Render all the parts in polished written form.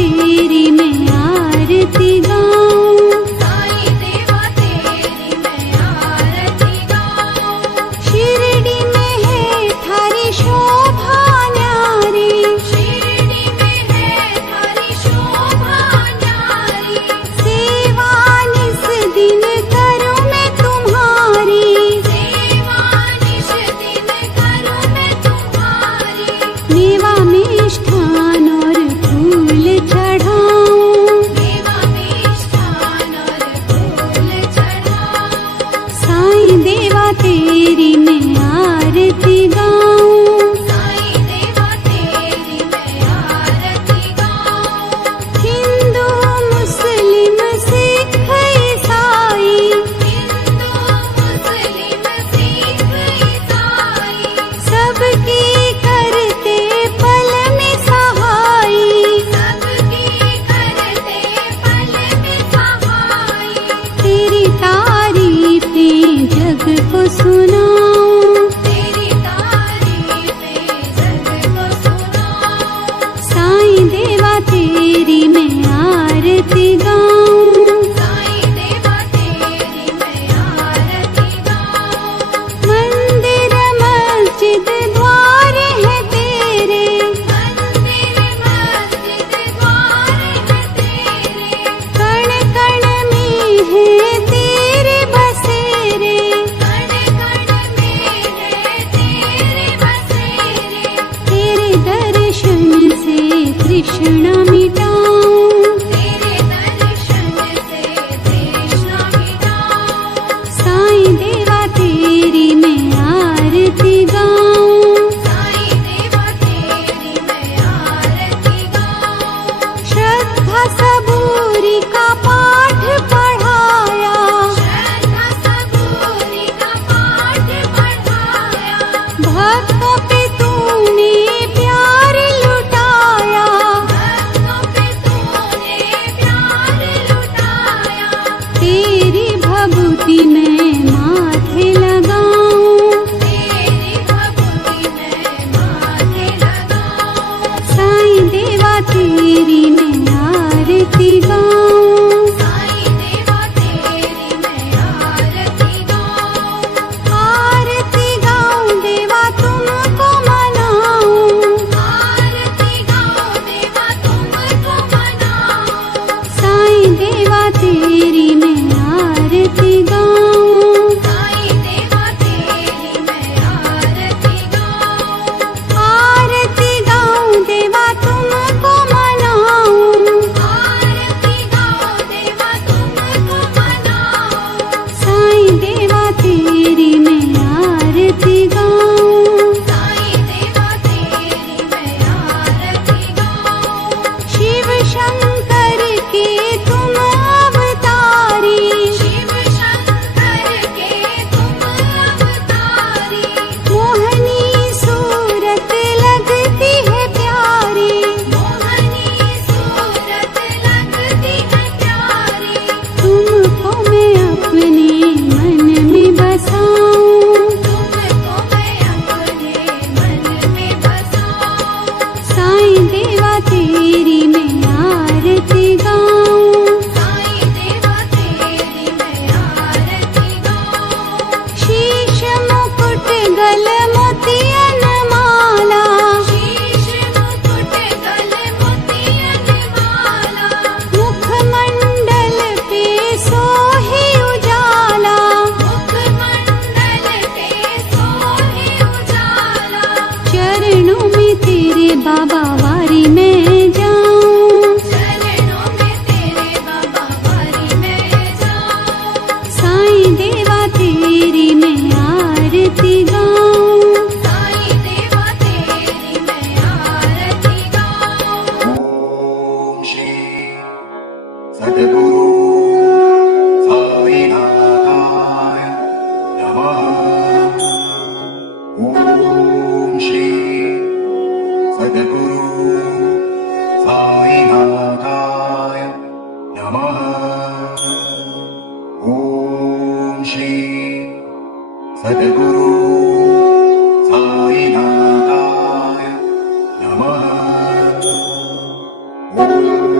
तेरी मैं आरती गाऊं, साईं देवा तेरी मैं आरती गाऊं। शिरडी में है थारी शोभा न्यारी, शिरडी में है थारी शोभा न्यारी। सेवा निस दिन करूं मैं तुम्हारी, सेवा निश दिन करूं मैं तुम्हारी। मेवा मिष्ठान और फूल चढ़ाऊं, देवा मिष्ठान और फूल चढ़ाऊं। साईं देवा तेरी मैं आरती गाऊं, साईं देवा तेरी मैं आरती गाऊं। हिंदू मुस्लिम सिख ईसाई, हिंदू मुस्लिम सिख ईसाई। सबकी करते पल में सहाई, सबकी करते पल में सहाई। तेरी तारीफें जग को सुनाऊं, तेरी तारीफें जग को सुनाऊं। साईं देवा तेरी मैं आरती गाऊं, साईं देवा तेरी मैं आरती गाऊं। मंदिर मस्जिद द्वार है तेरे, मंदिर मस्जिद द्वार है तेरे। कण कण में है तेरे बसेरे, कण कण में है तेरे बसेरे। तेरे दर्शन से तृष्णा मिटाऊं, तेरे दर्शन से तृष्णा मिटाऊं। साईं देवा तेरी मैं आरती गाऊं, साईं देवा तेरी मैं आरती गाऊं। श्रद्धा सबूरी का पाठ पढ़ाया, श्रद्धा सबूरी का पाठ पढ़ाया। भक्तों पे तूने प्यार लुटाया, भक्तों पे तूने प्यार लुटाया। तेरी भभूति मैं माथे लगाऊं, तेरी भक्ति मैं माथे लगाऊं। साईं देवा तेरी मैं आरती गाऊं, साईं देवा तेरी मैं आरती गाऊं। आरती गाऊं देवा तुमको मनाऊं, आरती गाऊं देवा तुमको मनाऊं। साईं देवा तेरी मैं आरती गाऊं, साईं देवा तेरी मैं आरती गाऊं। आरती गाऊं देवा तुमको मनाऊं, आरती गाऊं देवा तुमको मनाऊं। साईं देवा तेरी मैं आरती गाऊं, साईं देवा तेरी मैं आरती गाऊं। शिव शंकर के तुम अवतारी, शिव शंकर के तुम अवतारी। मोहनी सूरत लगती है प्यारी, मोहनी सूरत लगती है प्यारी। तुमको मैं अपने मन में बसाऊं, तुमको मैं अपने मन में बसाऊं। साईं देवा तेरी मैं आरती गाऊं, साईं देवा तेरी मैं आरती गाऊं। शीश मुकुट गल मोतियन माला, शीश मुकुट गल मोतियन माला। मुखमंडल पे सोहे उजाला, मुखमंडल पे सोहे उजाला। चरणों में तेरे बाबा वारी में जाऊं, चरणों में तेरे बाबा वारी में जाऊं। साईं देवा तेरी मैं आरती गाऊं, साईं देवा तेरी मैं आरती गाऊं। ओम श्री सद्गुरु साईनाथाय नमः। ओम श्री सद्गुरु साईनाथाय नमः। ओम श्री सद्गुरु साईनाथाय नमः। ओम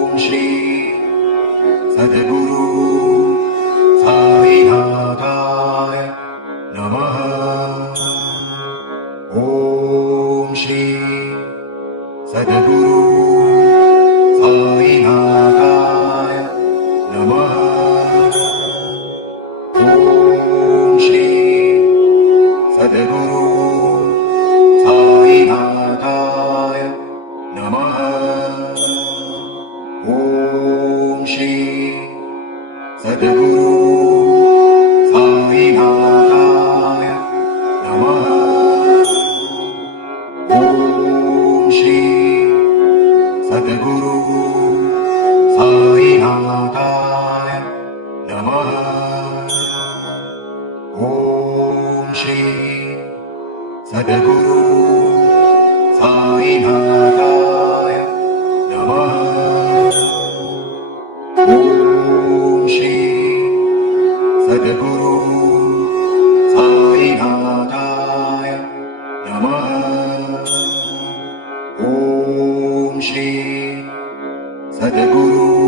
श्री सद्गुरु साईनाथाय नमः। ॐ श्री सद्गुरु साईनाथाय नमः। ॐ श्री सद्गुरु साईनाथाय नमः। ॐ श्री सद्गुरु साईनाथाय नमः। ॐ श्री सद्गुरु साईनाथाय नमः। ॐ श्री सद्गुरु साईनाथाय नमः। ॐ श्री सद्गुरु साईनाथाय नमः। ॐ श्री सद्गुरु